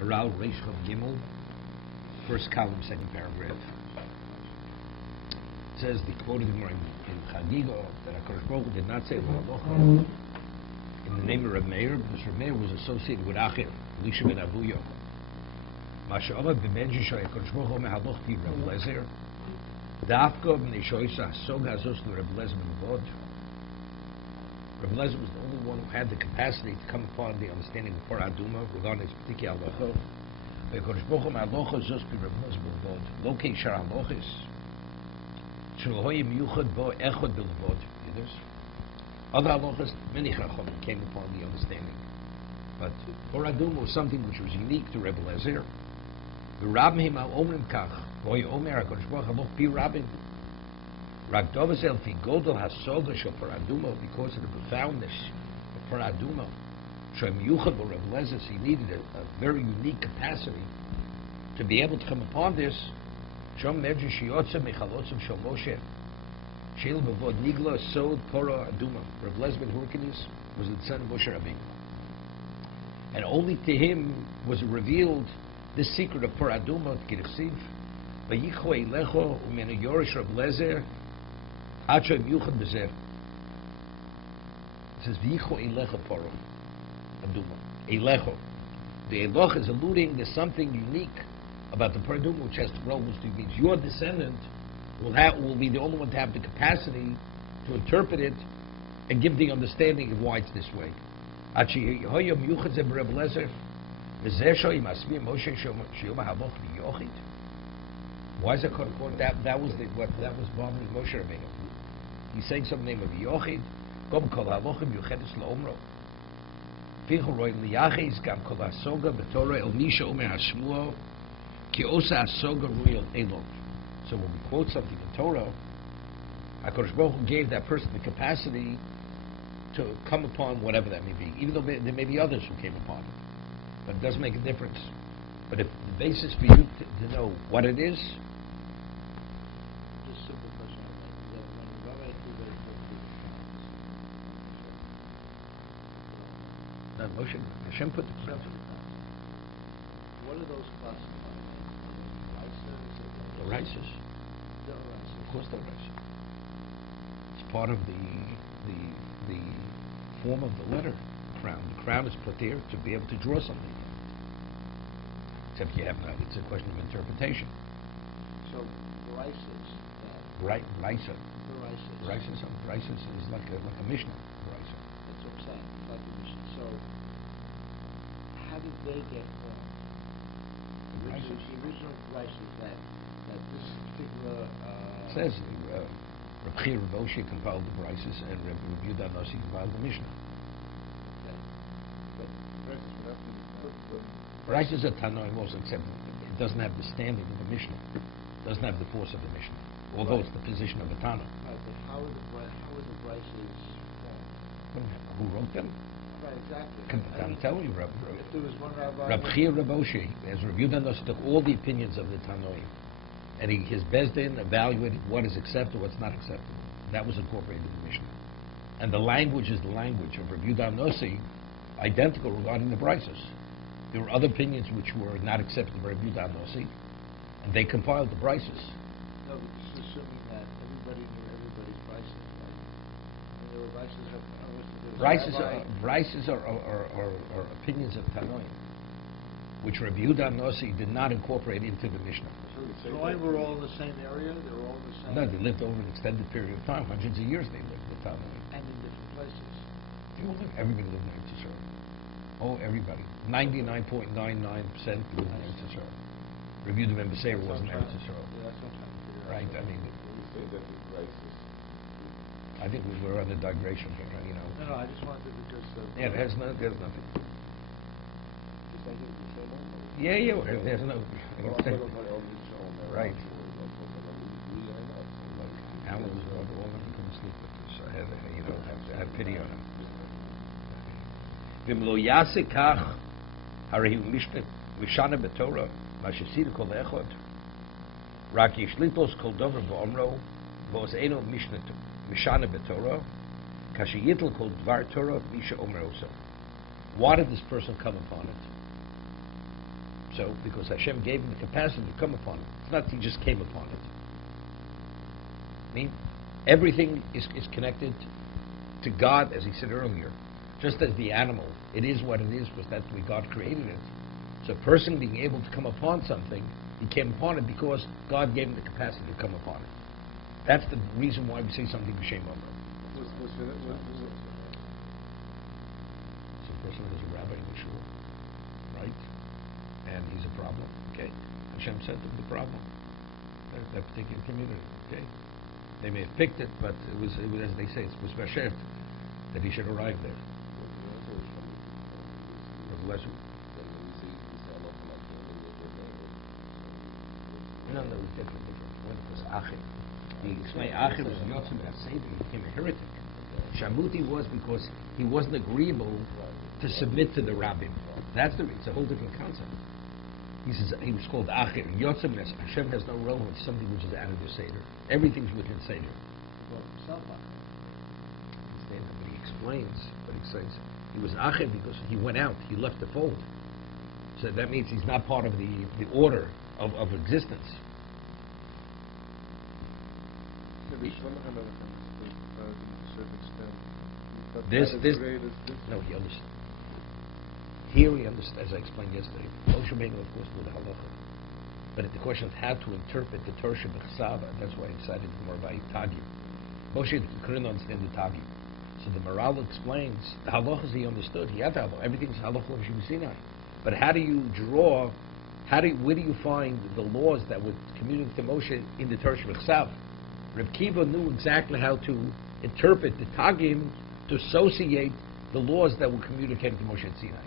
Aral Reish Chav Gimel, first column, second paragraph. It says the quoted in Chagiga that HaKadosh Baruch Hu did not say V'halocha in the name of Reb Meir, because Reb Meir was associated with Acher, Elisha ben Avuyo. Masha'amad b'menji shoy HaKadosh Baruch Hu mehaloch pi Reb Lezer, Dafka b'nei shoysa hasog hazos l'Reb Lezer b'nevod. Reb Lezer was the only one who had the capacity to come upon the understanding of Parah Aduma regarding this particular halacha. HaKadosh Baruch Hu mehalocha zos pi Reb Lezer b'nevod. Lokei shar halachis shelo hoye miyuchad bo echad b'nevod. Other halachas, many chachamim came upon the understanding, but Parah Aduma was something which was unique to Reb Lezer. The Rabbim al omrim kach voy omer HaKadosh Baruch Hu haloch pi Rabbim. Rak dovazel fi godol hasoga shel Parah Aduma, because of the profoundness of Parah Aduma, shem yuchad bo Reb Lezer, he needed a very unique capacity to be able to come upon this. Shom merji shiyotza mechalotzav shel Moshe shel bevod nigla sod Parah Aduma. Reb Lezer ben Hurkinis was the son of Moshe Rabbeinu, and only to him was revealed this secret of Parah Aduma. Kirchsiv vayicho eilecho umenu yorish Reb Lezer. It says V'yicho Eilecha Parah Aduma. Eilecho. The Eiloch is alluding to something unique about the Parah Aduma, which has to grow, which means your descendant will be the only one to have the capacity to interpret it and give the understanding of why it's this way. Why is it called that was bothering Moshe Rabbeinu? He's saying some name of Yochid. Gom kol halochim yuchedes laomro. Fichu roy liyachiz gam kol hasoga b'torah el misha omer hashmuo ki osa hasoga ruyel elov. So when we quote something in Torah, HaKadosh Baruch Hu gave that person the capacity to come upon whatever that may be, even though there may be others who came upon it. But it doesn't make a difference. But if the basis for you to know what it is, Moshe, Hashem put the principle. What are those classified? The rices. Of course, they're rices. It's part of the form of the letter crown. The crown is put there to be able to draw something. Except you have not. It's a question of interpretation. So the rices. Right, risa. The rices. Rices is like a Mishnah. Risa. That's what I'm saying. Like a Mishnah. So how did they get formed? The original rices that this particular it says Reb Chia Reb Oshia compiled the rices and Reb Yehuda Nasi compiled the Mishnah. Okay. But rices are Tanoim also, except it doesn't have the standing of the Mishnah. It doesn't have the force of the Mishnah, although it's the position of a Tana. Right, but how are the rices formed? Who wrote them? Right, exactly. I'm telling you, Reb if there was one rabbi... Reb Chia Reb Oshia, as Reb Yehuda Nasi, took all the opinions of the Tanoim, and his Bezdin evaluated what is acceptable, what's not acceptable. That was incorporated in the Mishnah. And the language is the language of Reb Yehuda Nasi, identical regarding the brises. There were other opinions which were not accepted by Reb Yehuda Nasi, and they compiled the brises. No, but this is assuming that everybody knew everybody's brises, right? And there were Brises are opinions of Tanoim, which Reb Yehuda Nasi did not incorporate into the Mishnah. So were all in the same area? They were all in the same... No, they lived over an extended period of time. Hundreds of years they lived, the Tanoim. And in different places? Everybody lived in Eretz Yisrael. Oh, everybody. 99.99% lived in Eretz Yisrael. Reb Yehuda ben Beseir was in Eretz Yisrael. Yeah, that's what I'm trying to figure out. Right, I mean... You say that it's racist. I think we were on the digression here, you know. No, I just wanted to because... Yeah, there's nothing. Just like you said, Yeah, there's no... Right. Alan was all over, he couldn't sleep with us. I had, had pity on him. V'mlo yase kach, hare hu mishana b'Torah, ma shesida kol echad, rak yishlitos kol dover b'omro, v'os eno mishana b'Torah, kashi yitl kol dvar Torah, misha omer oso. Why did this person come upon it? so because Hashem gave him the capacity to come upon it. It's not he just came upon it. I mean, everything is connected to God, as he said earlier. Just as the animal, it is what it is because that's the way God created it. So a person being able to come upon something, he came upon it because God gave him the capacity to come upon it. That's the reason why we say something b'shem Omer. So a person is a rabbi in the shul, right? And he's a problem, okay? Hashem sent him the problem. That particular community, okay? They may have picked it, but it was as they say, it was Bashev that he should arrive there. No, it was different. When it was Achim. The Achim was Yotzim and Savior, he became a heretic. Shamuti was because he wasn't agreeable to submit to the rabbim. That's it's a whole different concept. He says he was called Achir. Yotzim, Hashem has no relevance to something which is out of your Seder. Everything's within Seder. But he explains, but he says he was Achir because he went out, he left the fold. So that means he's not part of the order of existence. This, no, he understood. Here he understood, as I explained yesterday. Moshe Rabbeinu, of course, knew the halacha. But the question of how to interpret the Torah Shebechsav, that's why I decided more about Tagim. Moshe couldn't understand the Tagim. So the Maral explains the halachas he understood. He had the halacha. Everything's halacha of Sinai. But how do you draw? Where do you find the laws that would communicate to Moshe in the Torah Shebechsav? Reb Kiva knew exactly how to interpret the Tagim to associate the laws that were communicated to Moshe at Sinai.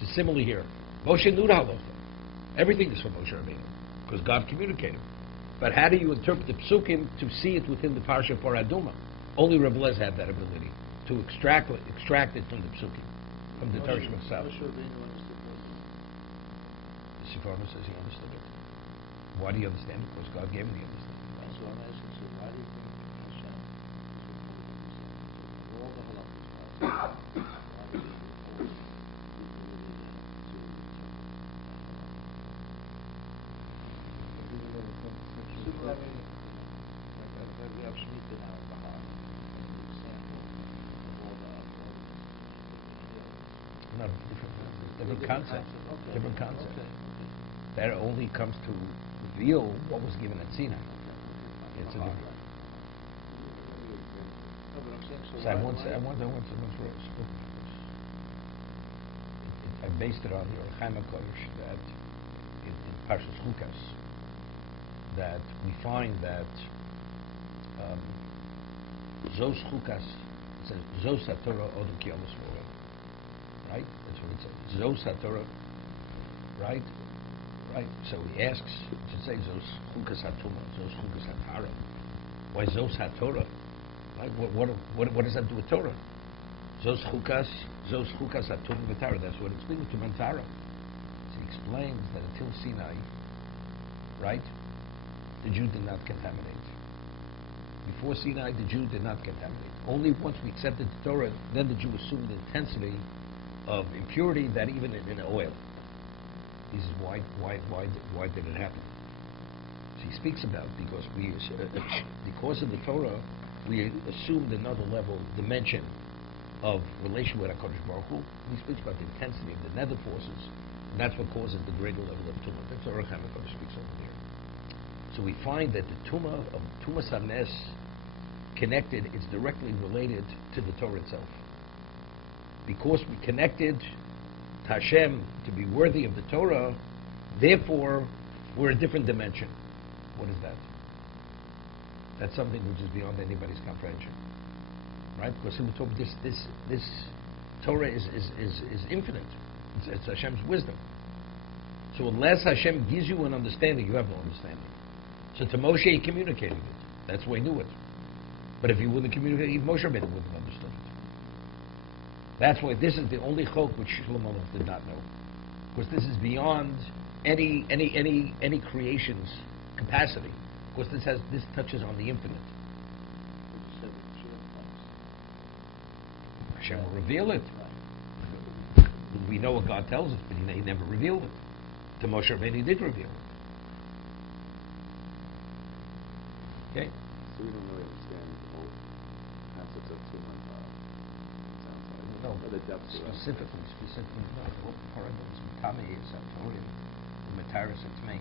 So similarly here, Moshe knew the halacha. Everything is from Moshe Rabbeinu because God communicated. But how do you interpret the psukim to see it within the parsha for Aduma? Only Reb Lez had that ability to extract it from the psukim, from the Torah Shebechsav. The Sifrona says he understood it. Why do you understand it? Because God gave him the understanding. That's what I'm asking. So why do you think Hashem is all the halachas? No, different concept. Different concept. That only comes to reveal what was given at Sinai. It's a different. So I once I based it on your Chaim HaKodesh that in Parshas Chukas that we find that Zos Chukas, it says Zos HaTorah Odom Kiyalos Morim. Right? That's what it says. Zos HaTorah. Right? Right. So he asks, it should say Zos Chukas HaTumah, Zos Chukas HaTara. Why Zos HaTorah? Right? What does that do with Torah? Zos Chukas HaTumah V'Tara. That's what it's speaking to Mantara. So he explains that until Sinai, right, the Jew did not contaminate. Before Sinai, the Jew did not contaminate. Only once we accepted the Torah, then the Jew assumed the intensity of impurity that even in oil. He says, why did it happen? So he speaks about because of the Torah, we assumed another level, dimension of relation with HaKadosh Baruch Hu. He speaks about the intensity of the nether forces, and that's what causes the greater level of tumah. That's what Chaim HaKadosh speaks over here. So we find that the tumah of Tumas HaNes connected is directly related to the Torah itself. Because we connected to Hashem to be worthy of the Torah, therefore we're a different dimension. What is that? That's something which is beyond anybody's comprehension, right? Because we talk this Torah is infinite. It's Hashem's wisdom. So unless Hashem gives you an understanding, you have no understanding. So to Moshe, he communicated it. That's why he knew it. But if he wouldn't communicate, even Moshe Rabbeinu wouldn't have understood it. That's why this is the only chok which Shlomo did not know, because this is beyond any creation's capacity. Because this touches on the infinite. Hashem will reveal it. We know what God tells us, but He never revealed it. to Moshe Rabbeinu did reveal. Okay? So we don't really understand the whole concept of Tuman. It sounds like. No, Or the depths of that. specifically, no, the whole paradigm is Matame is Satorium, the Mataris and Tmei.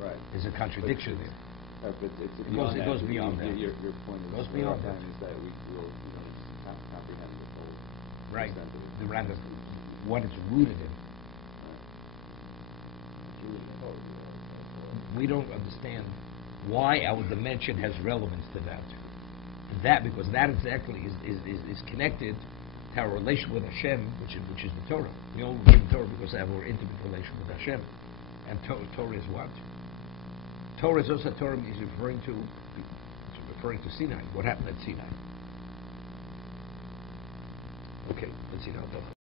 Right. There's a contradiction there. But it's It goes beyond that. Your point is, Goes beyond that. is that we don't comprehend the full Right. extent of it. The rather what it's rooted in. We don't understand why our dimension has relevance to that. Because that exactly is connected to our relation with Hashem, which is the Torah. We only give the Torah because we have our intimate relation with Hashem. And Torah is what? Torah is also Torah is referring to Sinai. What happened at Sinai? Okay, let's see now.